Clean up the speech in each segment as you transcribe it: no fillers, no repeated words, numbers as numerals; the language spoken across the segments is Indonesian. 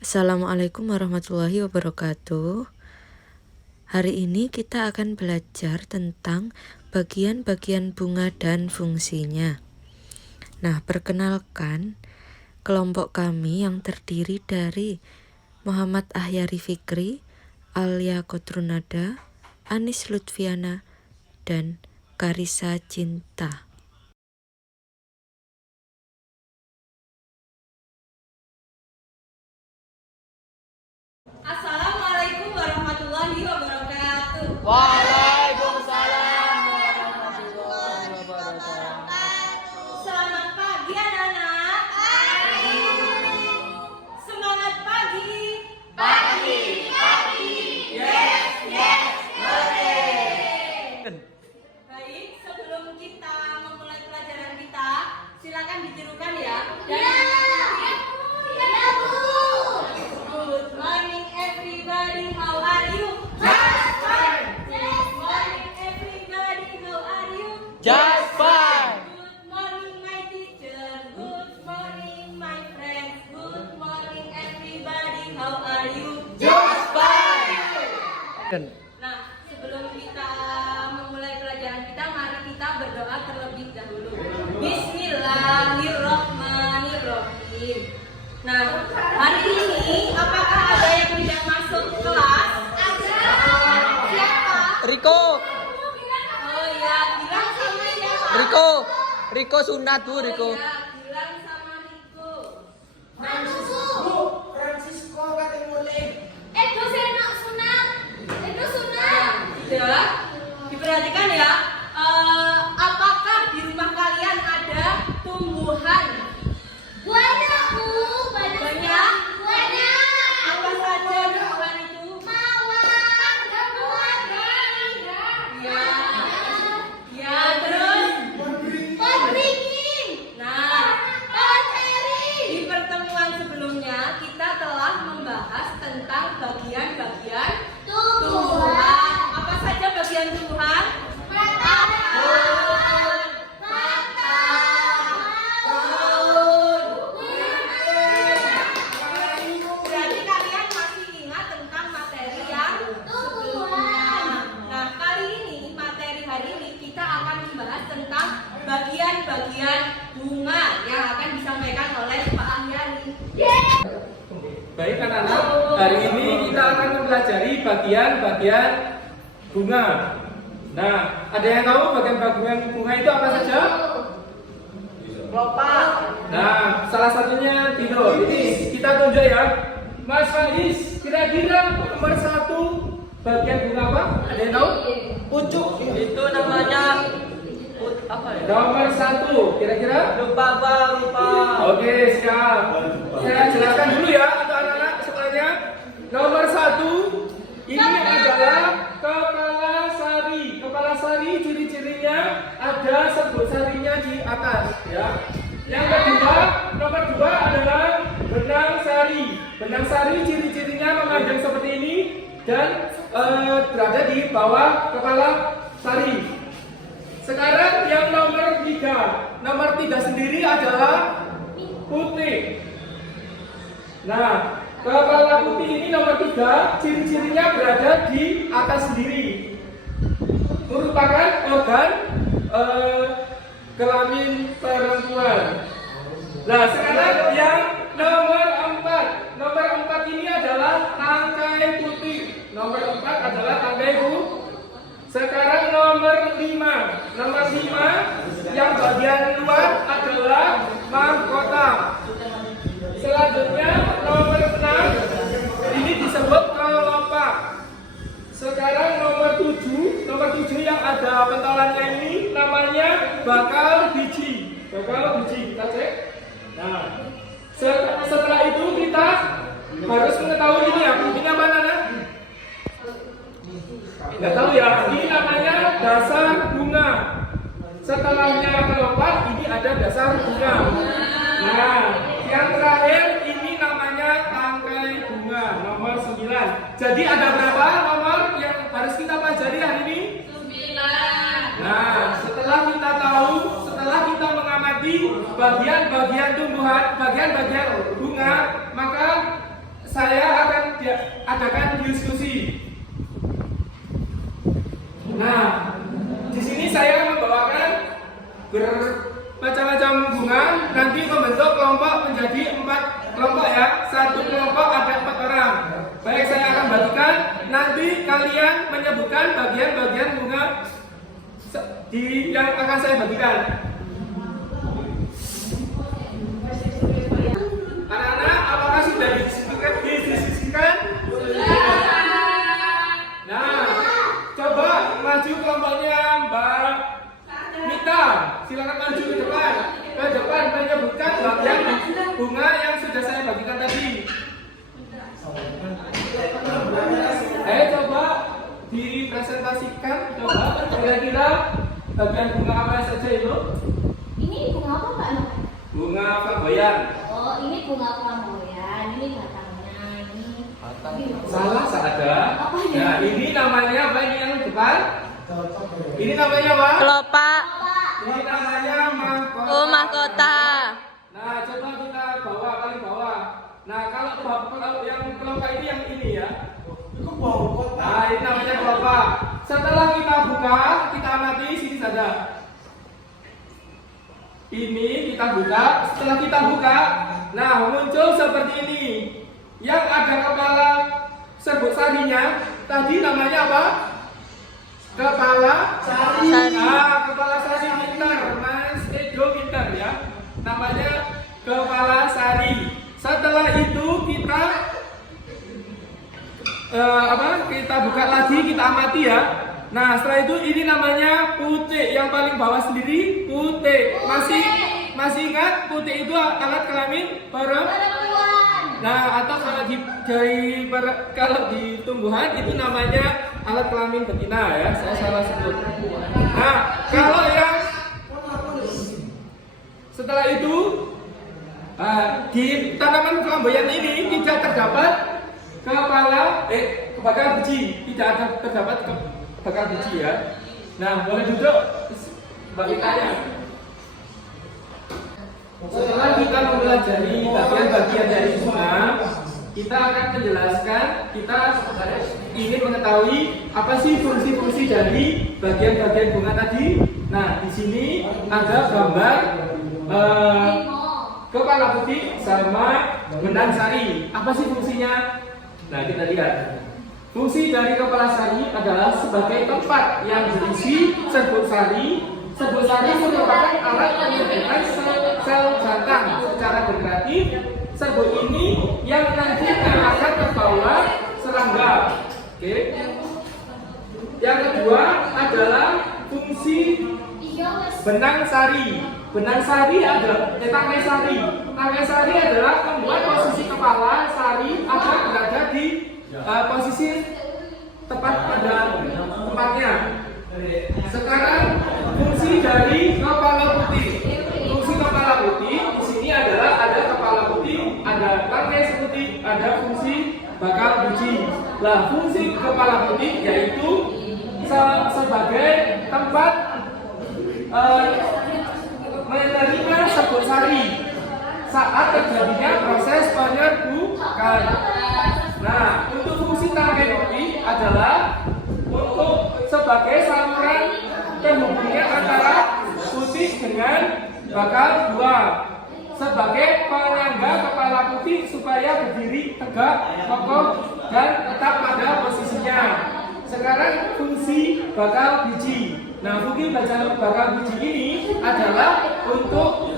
Assalamualaikum warahmatullahi wabarakatuh. Hari ini kita akan belajar tentang bagian-bagian bunga dan fungsinya. Nah, perkenalkan kelompok kami yang terdiri dari Muhammad Ahyari Fikri, Alia Kotrunada, Anis Lutfiana, dan Karisa Cinta. Assalamualaikum warahmatullahi wabarakatuh. Waalaikumsalam warahmatullahi wabarakatuh. Selamat pagi anak-anak. Semangat pagi. Baik, sebelum kita memulai pelajaran kita, silakan dijerukan ya. Good morning everybody, how are you? Good morning everybody, how are you? Just fine. Good morning my teacher, good morning my friends, good morning everybody, how are you? Just fine. Nah, sebelum kita memulai pelajaran kita, mari kita berdoa terlebih dahulu. Bismillahirrahmanirrahim. Nah, hari ini apakah ada yang tidak masuk kelas? Ada. Siapa? Riko, Oh ya, bilang sama siapa? Riko sunat Bu, Riko. Oh ya, bilang sama Riko. Sudah, diperhatikan ya. Apakah di rumah kalian ada tumbuhan? Banyak. Apa saja tumbuhan itu? Ya, ya terus. Nah, di pertemuan sebelumnya kita telah membahas tentang bagian-bagian tumbuhan. Apa saja bagian tumbuhan? Berarti kalian masih ingat tentang materi yang sebelumnya. Nah, kali ini materi hari ini kita akan membahas tentang bagian-bagian bunga yang akan disampaikan oleh Pak Ahyani. Baik anak-anak, hari ini kita akan mempelajari bagian-bagian bunga. Nah, ada yang tahu bagian-bagian bunga itu apa saja? Nah, salah satunya tidur. Ini kita tunjuk ya. Mas Faiz, kira-kira nomor 1 bagian bunga apa? Ada yang tahu? Pucuk itu namanya apa ya? Nomor 1, kira-kira? Lupa. Oke, siap. Saya jelaskan dulu ya untuk anak-anak semuanya. Nomor 1 ini adalah kepala sari. Kepala sari ciri-cirinya ada sebut sarinya di atas ya. Yang kedua, nomor 2 adalah benang sari. Benang sari ciri-cirinya memanjang seperti ini dan berada di bawah kepala sari. Sekarang yang nomor 3. Nomor 3 sendiri adalah putih. Nah, kepala putih ini nomor 3, ciri-cirinya berada di atas sendiri. Merupakan organ kelamin perempuan. Nah, sekarang yang nomor 4. Nomor 4 ini adalah tangkai putih. Nomor 4 adalah tangkai putih. Sekarang nomor 5. Nomor 5 yang bagian luar adalah mahkota. Selanjutnya nomor 6 ini disebut kelopak. Sekarang nomor 7. Nomor 7 yang ada pentolannya ini namanya bakal biji. Bakal biji, kita cek. Nah, setelah itu kita harus mengetahui ini ya. Ini apa Nana? Nggak tahu ya, ini namanya dasar bunga. Setelahnya kelopak, ini ada dasar bunga. Nah, yang terakhir ini namanya tangkai bunga, nomor 9. Jadi ada berapa nomor yang harus kita pelajari hari ini? 9. Nah, setelah kita tahu, setelah kita mengamati bagian-bagian tumbuhan, bagian-bagian bunga, maka adakan diskusi. Nah, di sini saya membawakan bermacam-macam bunga, nanti membentuk kelompok menjadi 4 kelompok ya. Satu kelompok ada 4 orang. Baik, saya akan bagikan. Nanti kalian menyebutkan bagian-bagian bunga yang akan saya bagikan. Anak-anak, apakah sudah didiskusikan? Nah, coba maju kelompoknya Mbak Mita. Silakan maju ke depan. Ke depan menyebutkan bagian bunga yang sudah saya bagikan tadi. Coba dipresentasikan. Coba kira-kira bagian bunga apa saja itu? Ini bunga apa Pak? Bunga flamboyan. Oh, ini bunga flamboyan. Ini batangnya. Ini. Salah ada. Apa ya? Nah, ini namanya apa ini yang depan? Ini namanya apa? Kelopak. Ini namanya mahkota. Oh, mahkota. Nah, coba kita bawa paling bawah. Nah, kalau yang kelopak ini yang ini ya. Nah, ini namanya kelopak. Setelah kita buka, kita amati sini saja. Ini kita buka. Setelah kita buka, nah muncul seperti ini. Yang ada kepala serbuk sarinya, tadi namanya apa? Kepala sari. Nah, kepala sari pintar, Mas Edo pintar ya. Namanya kepala sari. Setelah itu kita kita buka lagi, kita amati ya. Nah, setelah itu ini namanya putik, yang paling bawah sendiri putik. Masih ingat putik itu alat kelamin perempuan. Nah, atau kalau di tumbuhan itu namanya alat kelamin betina ya. Saya salah sebut. Nah, kalau yang setelah itu di tanaman flamboyan ini tidak terdapat bakal biji, tidak terdapat bakal biji ya. Nah, boleh duduk Mbak Mitanya. Setelah kita mempelajari bagian-bagian dari bunga, kita akan menjelaskan, kita ingin mengetahui apa sih fungsi-fungsi dari bagian-bagian bunga tadi. Nah, di sini ada gambar kepala putih sama benang sari. Apa sih fungsinya? Nah, kita lihat. Fungsi dari kepala sari adalah sebagai tempat yang berisi serbuk sari. Serbuk sari merupakan alat penyediaan sel jantan secara generatif. Serbuk ini yang nantinya akan terbawa serangga. Oke. Yang kedua adalah fungsi benang sari. Benang sari adalah tangkai sari. Tangkai sari adalah membuat posisi kepala sari agar berada di posisi tepat pada tempatnya. Sekarang fungsi dari kepala putih. Fungsi kepala putih di sini adalah ada kepala putih, ada tangkai putih, ada fungsi bakal biji. Nah, fungsi kepala putih yaitu sebagai tempat menerima serbuk sari saat terjadinya proses penyerbukan. Nah, untuk fungsi tangkai putih adalah untuk sebagai saluran penghubungnya antara putih dengan bakal buah, sebagai penyangga kepala putih supaya berdiri tegak, kokoh, dan tetap pada posisinya. Sekarang fungsi bakal biji. Nah, fungsi bakal biji ini adalah untuk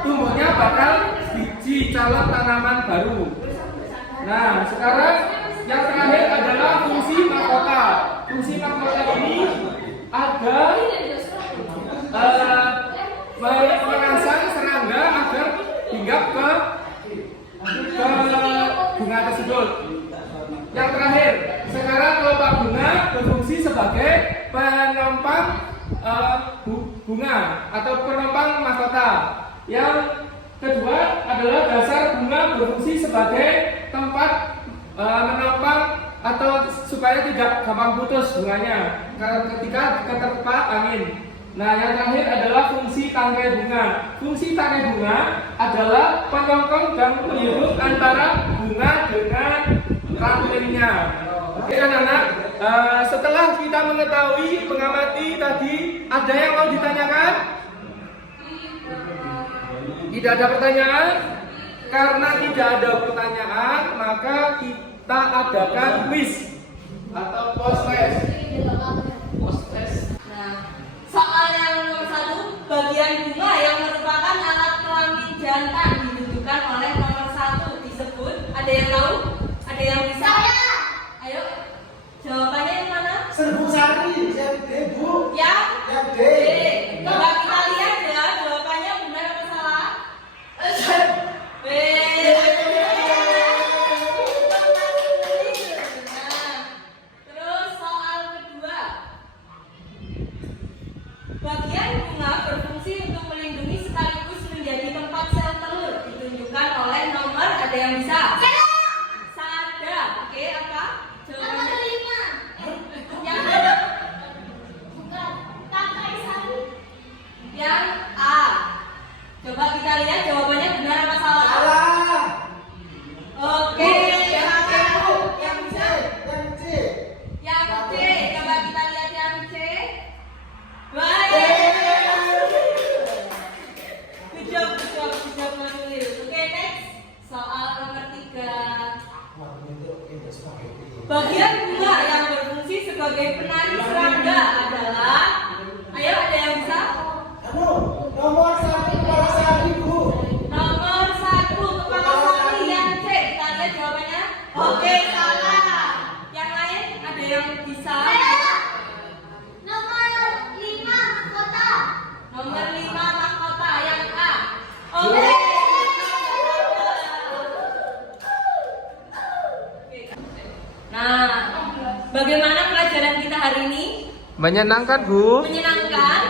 tumbuhnya bakal biji calon tanaman baru. Nah, sekarang yang terakhir adalah fungsi mahkota. Fungsi mahkota ini ada merangsang serangga agar hinggap ke bunga tersebut. Yang terakhir, sekarang kelopak bunga berfungsi sebagai penopang bunga atau penopang mahkota. Yang kedua adalah dasar bunga berfungsi sebagai tempat menopang atau supaya tidak gampang putus bunganya ketika keterpa angin. Nah, yang terakhir adalah fungsi tangkai bunga. Fungsi tangkai bunga adalah penyongkong dan penyulut antara bunga dengan kita mengetahui, mengamati tadi, ada yang mau ditanyakan? Tidak ada pertanyaan? Karena tidak ada pertanyaan, maka kita adakan quiz atau post test. Nah, soal yang nomor 1, bagian bunga yang merupakan alat kelamin jantan ditunjukkan oleh nomor 1 disebut. Ada yang tahu? Ada yang bisa? Ayo, jawabannya yang mana? Serbu sari, yang D, Bu. Yang Yang D. Coba kita lihat ya, jawabannya benar atau salah? B. Nah, terus soal kedua. Bagian bunga berfungsi untuk melindungi sekaligus menjadi tempat sel telur. Ditunjukkan oleh nomor, ada yang bisa? Sada. Oke, apa? Jawabannya? Yang mana? Yang A. Coba kita lihat jawabannya benar apa salah? Salah. Oke, yang A. Yang bisa? Yang C. Yang C. Coba kita lihat yang C. Baik. Good job, Mas Ulil. Oke, next. Soal nomor 3. Bagian bunga yang berfungsi sebagai penari serangga adalah, ayo ada yang bisa? Nomor 1 kepala sari, Bu. Nomor 1 kepala sari yang C. Kita lihat jawabannya. Oke, salah. Yang lain ada yang bisa? Nomor 5 mahkota yang A. Oke. Nah, bagaimana pelajaran kita hari ini? Menyenangkan, Bu? Menyenangkan?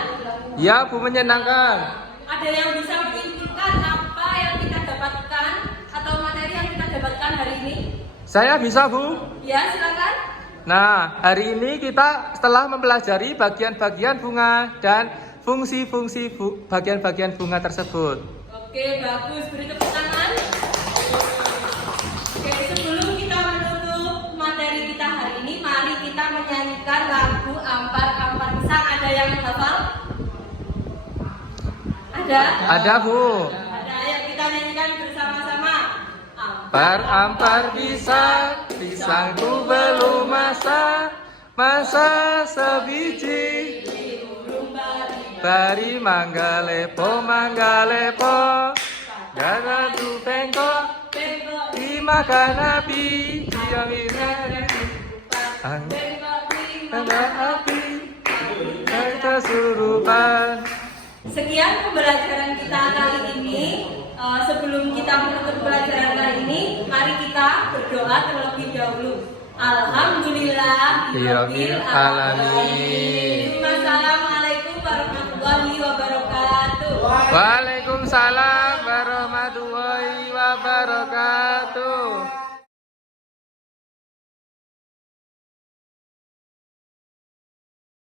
Ya, Bu, menyenangkan. Ada yang bisa menunjukkan apa yang kita dapatkan atau materi yang kita dapatkan hari ini? Saya bisa, Bu. Ya, silakan. Nah, hari ini kita setelah mempelajari bagian-bagian bunga dan fungsi-fungsi bagian-bagian bunga tersebut. Oke, bagus. Beri tepuk tangan. Oke, sebelum kita menutup materi kita hari ini, mari kita menyanyikan lagu Ampar-Ampar Pisang. Ada yang hafal? Ada? Ada, Bu. Ada. Ayo kita nyanyikan bersama-sama. Ampar-ampar pisang, pisangku belum masak, masa sebiji. Bari manggalepo, gara tu bengkok, dimakan api, diamirnya ada api, kesurupan. Sekian pembelajaran kita kali ini. Sebelum kita menutup pelajaran kali ini, mari kita berdoa terlebih dahulu. Alhamdulillah Rabbil alamin. Assalamualaikum warahmatullahi wabarakatuh. Waalaikumsalam warahmatullahi